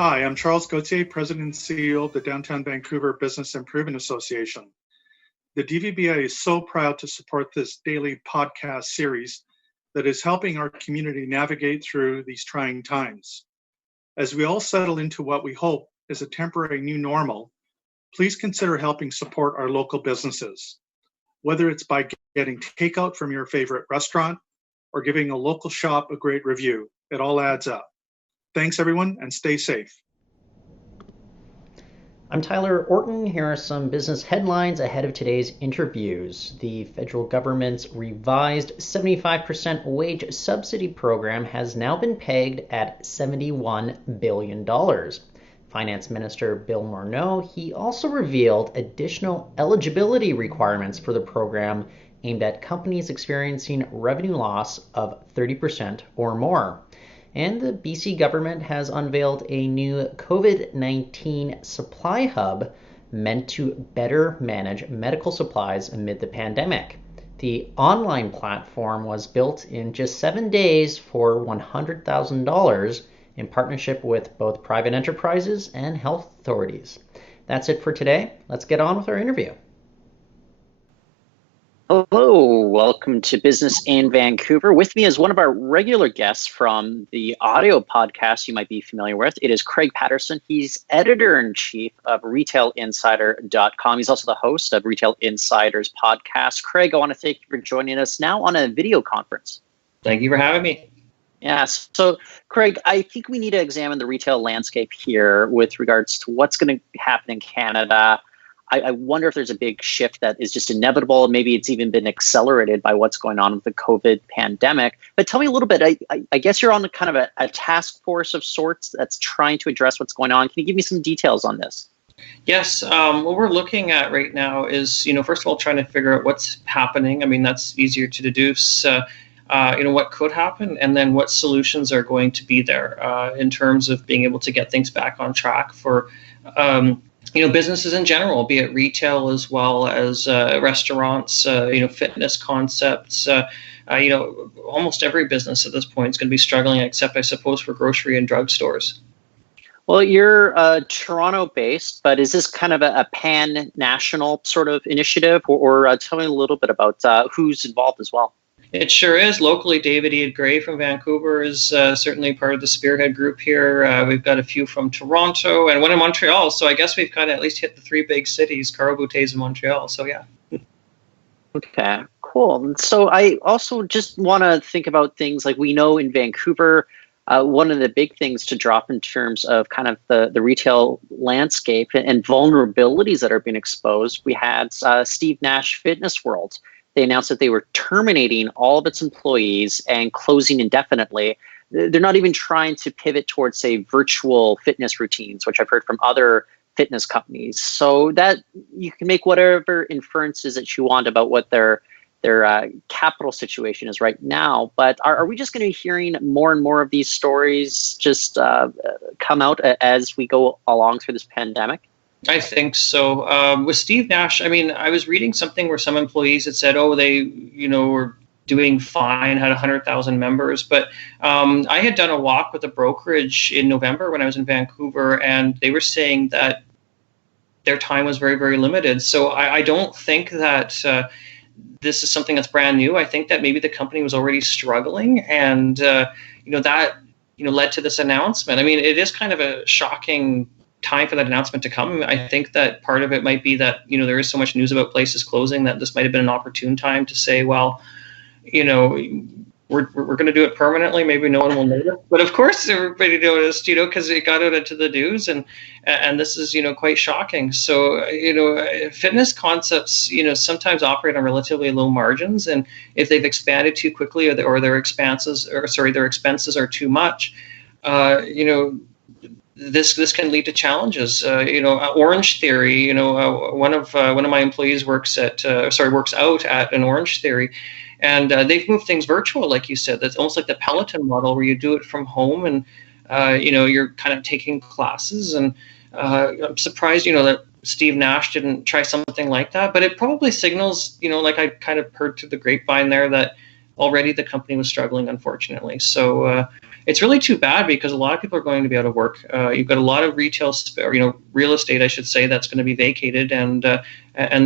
Hi, I'm Charles Gauthier, President and CEO of the Downtown Vancouver Business Improvement Association. The DVBA is so proud to support this daily podcast series that is helping our community navigate through these trying times. As we all settle into what we hope is a temporary new normal, please consider helping support our local businesses. Whether it's by getting takeout from your favorite restaurant or giving a local shop a great review, it all adds up. Thanks, everyone, and stay safe. I'm Tyler Orton. Here are some business headlines ahead of today's interviews. The federal government's revised 75% wage subsidy program has now been pegged at $71 billion. Finance Minister Bill Morneau, he also revealed additional eligibility requirements for the program aimed at companies experiencing revenue loss of 30% or more. And the BC government has unveiled a new COVID-19 supply hub meant to better manage medical supplies amid the pandemic. The online platform was built in just 7 days for $100,000 in partnership with both private enterprises and health authorities. That's it for today. Let's get on with our interview. Hello, welcome to Business in Vancouver. With me is one of our regular guests from the audio podcast you might be familiar with. It is Craig Patterson. He's editor-in-chief of RetailInsider.com. He's also the host of Retail Insider's podcast. Craig, I want to thank you for joining us now on a video conference. Thank you for having me. Yes. So, Craig, I think we need to examine the retail landscape here with regards to what's going to happen in Canada. I wonder if there's a big shift that is just inevitable. Maybe it's even been accelerated by what's going on with the COVID pandemic. But tell me a little bit. I guess you're on kind of a task force of sorts that's trying to address what's going on. Can you give me some details on this? Yes. What we're looking at right now is, first of all, trying to figure out what's happening. I mean, that's easier to deduce. What could happen, and then what solutions are going to be there in terms of being able to get things back on track for businesses in general, be it retail as well as restaurants, fitness concepts. Almost every business at this point is going to be struggling, except I suppose for grocery and drugstores. Well, you're Toronto-based, but is this kind of a pan-national sort of initiative, or tell me a little bit about who's involved as well? It sure is. Locally, David Ian Gray from Vancouver is certainly part of the Spearhead group here. We've got a few from Toronto and one in Montreal. So I guess we've kind of at least hit the three big cities, Carl Boutet's in Montreal. So yeah. Okay, cool. So I also just want to think about things like we know in Vancouver, one of the big things to drop in terms of kind of the retail landscape and vulnerabilities that are being exposed. We had Steve Nash Fitness World. They announced that they were terminating all of its employees and closing indefinitely. They're not even trying to pivot towards, say, virtual fitness routines, which I've heard from other fitness companies. So that you can make whatever inferences that you want about what their capital situation is right now. But are we just going to be hearing more and more of these stories just come out as we go along through this pandemic? I think so. With Steve Nash, I mean, I was reading something where some employees had said, they, were doing fine, had 100,000 members. But I had done a walk with a brokerage in November when I was in Vancouver, and they were saying that their time was very, very limited. So I don't think that this is something that's brand new. I think that maybe the company was already struggling, and that led to this announcement. I mean, it is kind of a shocking time for that announcement to come. I think that part of it might be that, there is so much news about places closing that this might have been an opportune time to say, well, we're going to do it permanently. Maybe no one will notice. But of course, everybody noticed, because it got out into the news, and this is, quite shocking. So, fitness concepts, sometimes operate on relatively low margins. And if they've expanded too quickly or their expenses are too much, this can lead to challenges. Orange Theory. One of my employees works out at an Orange Theory, and they've moved things virtual, like you said. That's almost like the Peloton model, where you do it from home, and you're kind of taking classes. And I'm surprised, that Steve Nash didn't try something like that. But it probably signals, like I kind of heard through the grapevine there, that already the company was struggling, unfortunately. So it's really too bad because a lot of people are going to be out of work. You've got a lot of retail, real estate, I should say, that's going to be vacated, and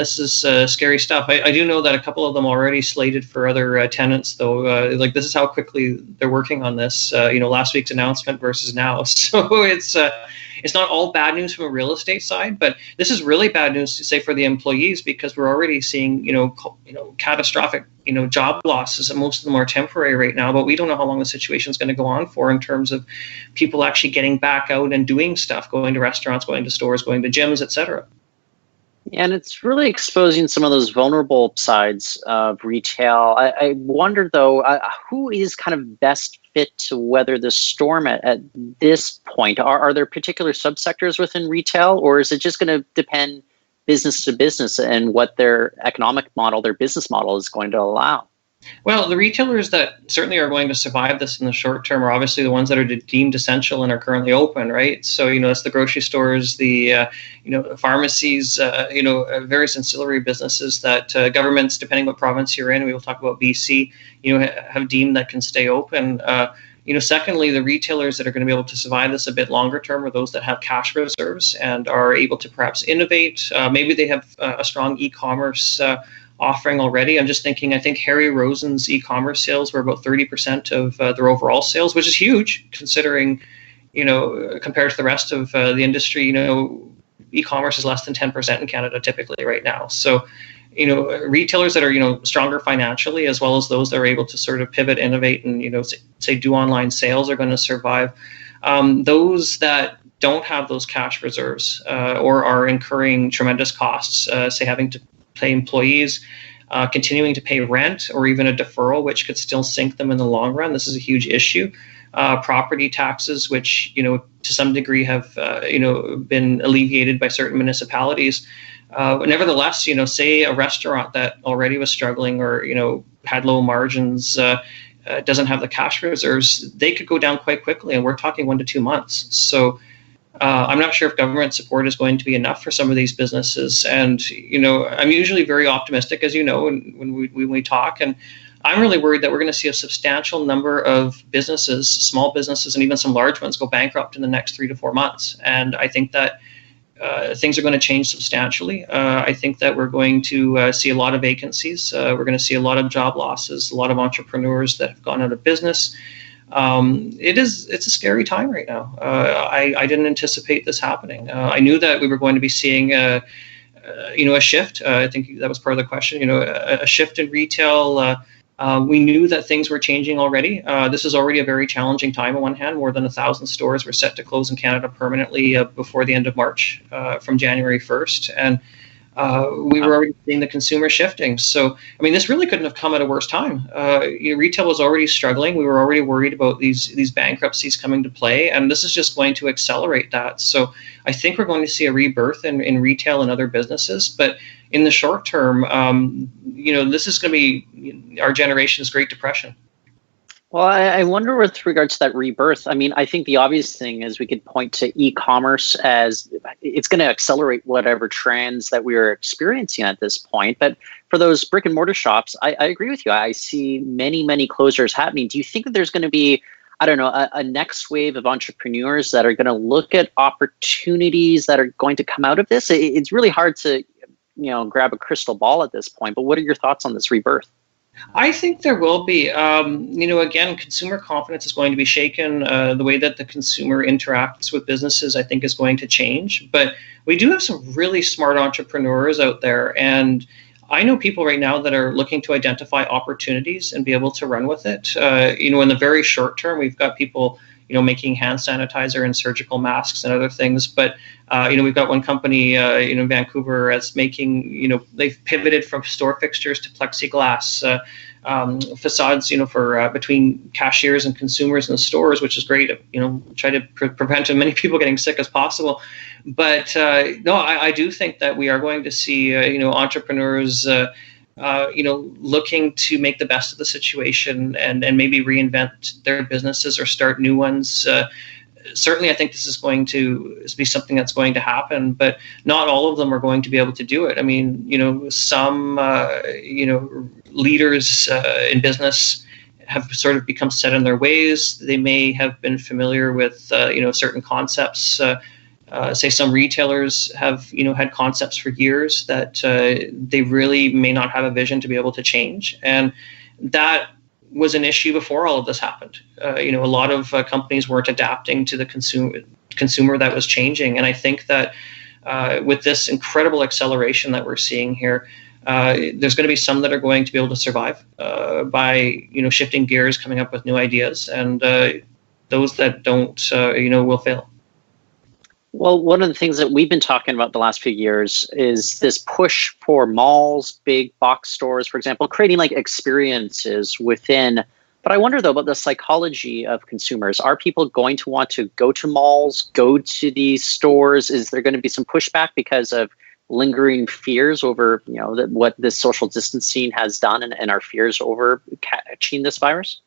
this is scary stuff. I do know that a couple of them already slated for other tenants, though. Like, this is how quickly they're working on this. Last week's announcement versus now, so it's not all bad news from a real estate side, but this is really bad news to say for the employees, because we're already seeing catastrophic job losses, and most of them are temporary right now, but we don't know how long the situation is going to go on for in terms of people actually getting back out and doing stuff, going to restaurants, going to stores, going to gyms, etc. And it's really exposing some of those vulnerable sides of retail. I wonder, though, who is kind of best fit to weather the storm at this point? Are there particular subsectors within retail, or is it just going to depend business to business and what their economic model, their business model is going to allow? Well, the retailers that certainly are going to survive this in the short term are obviously the ones that are deemed essential and are currently open, right? So, it's the grocery stores, the, pharmacies, various ancillary businesses that governments, depending what province you're in, we will talk about BC, have deemed that can stay open. Secondly, the retailers that are going to be able to survive this a bit longer term are those that have cash reserves and are able to perhaps innovate. Maybe they have a strong e-commerce offering already. I'm just thinking, I think Harry Rosen's e-commerce sales were about 30% of their overall sales, which is huge considering, compared to the rest of the industry, e-commerce is less than 10% in Canada typically right now. So, retailers that are, stronger financially, as well as those that are able to sort of pivot, innovate, and, say do online sales are going to survive. Those that don't have those cash reserves or are incurring tremendous costs, say having to pay employees, continuing to pay rent, or even a deferral, which could still sink them in the long run. This is a huge issue. Property taxes, which, to some degree have, been alleviated by certain municipalities. Nevertheless, say a restaurant that already was struggling or, had low margins, doesn't have the cash reserves, they could go down quite quickly. And we're talking 1 to 2 months. So I'm not sure if government support is going to be enough for some of these businesses. And, I'm usually very optimistic, as you know, when we talk. And I'm really worried that we're going to see a substantial number of businesses, small businesses, and even some large ones go bankrupt in the next 3 to 4 months. And I think that things are going to change substantially. I think that we're going to see a lot of vacancies. We're going to see a lot of job losses, a lot of entrepreneurs that have gone out of business. It's a scary time right now. I didn't anticipate this happening. I knew that we were going to be seeing a shift. I think that was part of the question, a shift in retail. We knew that things were changing already. This is already a very challenging time on one hand. More than 1,000 stores were set to close in Canada permanently before the end of March from January 1st. And we were already seeing the consumer shifting. So, this really couldn't have come at a worse time. Retail was already struggling. We were already worried about these bankruptcies coming to play, and this is just going to accelerate that. So I think we're going to see a rebirth in retail and other businesses. But in the short term, this is going to be our generation's Great Depression. Well, I wonder with regards to that rebirth. I think the obvious thing is we could point to e-commerce as it's going to accelerate whatever trends that we are experiencing at this point. But for those brick and mortar shops, I agree with you. I see many, many closures happening. Do you think that there's going to be, a next wave of entrepreneurs that are going to look at opportunities that are going to come out of this? It's really hard to, grab a crystal ball at this point. But what are your thoughts on this rebirth? I think there will be. Again, consumer confidence is going to be shaken. The way that the consumer interacts with businesses, I think, is going to change. But we do have some really smart entrepreneurs out there. And I know people right now that are looking to identify opportunities and be able to run with it. In the very short term, we've got people, making hand sanitizer and surgical masks and other things. But, we've got one company, in Vancouver that's making, they've pivoted from store fixtures to plexiglass facades, for between cashiers and consumers in the stores, which is great. Try to prevent as many people getting sick as possible. But no, I do think that we are going to see, entrepreneurs, looking to make the best of the situation and maybe reinvent their businesses or start new ones. Certainly, I think this is going to be something that's going to happen, but not all of them are going to be able to do it. Some, leaders in business have sort of become set in their ways. They may have been familiar with certain concepts. Say some retailers have had concepts for years that they really may not have a vision to be able to change, and that was an issue before all of this happened. A lot of companies weren't adapting to the consumer that was changing, and I think that with this incredible acceleration that we're seeing here, there's going to be some that are going to be able to survive by shifting gears, coming up with new ideas, and those that don't will fail. Well, one of the things that we've been talking about the last few years is this push for malls, big box stores, for example, creating like experiences within. But I wonder though about the psychology of consumers. Are people going to want to go to malls, go to these stores? Is there going to be some pushback because of lingering fears over, what this social distancing has done and our fears over catching this virus?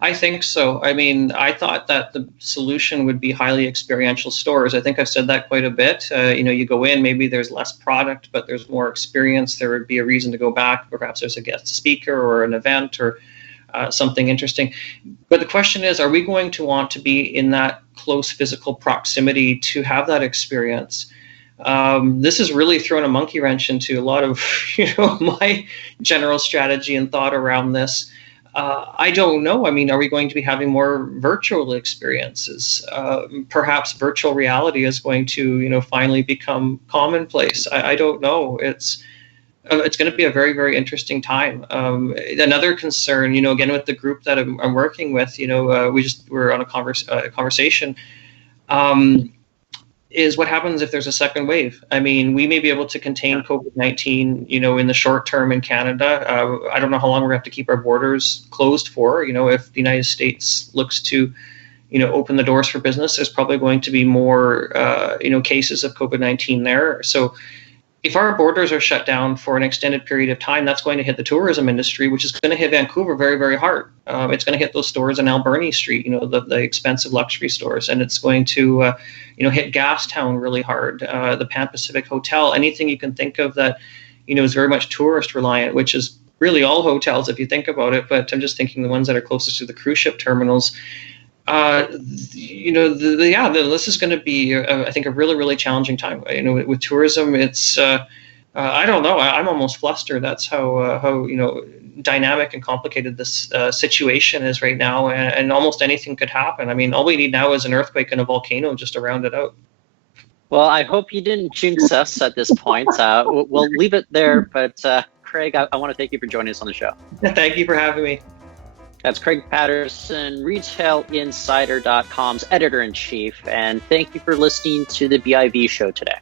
I think so. I mean, I thought that the solution would be highly experiential stores. I think I've said that quite a bit. You go in, maybe there's less product, but there's more experience. There would be a reason to go back. Perhaps there's a guest speaker or an event or something interesting. But the question is, are we going to want to be in that close physical proximity to have that experience? This has really thrown a monkey wrench into a lot of my general strategy and thought around this. I don't know. I mean, are we going to be having more virtual experiences? Perhaps virtual reality is going to, finally become commonplace. I don't know. It's going to be a very, very interesting time. Another concern, again, with the group that I'm working with, we're on a conversation. Is what happens if there's a second wave. I mean, we may be able to contain COVID-19, in the short term in Canada. I don't know how long we're going to have to keep our borders closed for. If the United States looks to, open the doors for business, there's probably going to be more, cases of COVID-19 there. So if our borders are shut down for an extended period of time, that's going to hit the tourism industry, which is going to hit Vancouver very, very hard. It's going to hit those stores in Alberni Street, the expensive luxury stores, and it's going to, hit Gastown really hard. The Pan Pacific Hotel, anything you can think of that, is very much tourist reliant, which is really all hotels if you think about it. But I'm just thinking the ones that are closest to the cruise ship terminals. This is going to be, I think, a really, really challenging time. With tourism, it's, I don't know. I'm almost flustered. That's how dynamic and complicated this situation is right now, and almost anything could happen. I mean, all we need now is an earthquake and a volcano just to round it out. Well, I hope you didn't jinx us at this point. We'll leave it there. But Craig, I want to thank you for joining us on the show. Thank you for having me. That's Craig Patterson, RetailInsider.com's editor-in-chief. And thank you for listening to the BIV show today.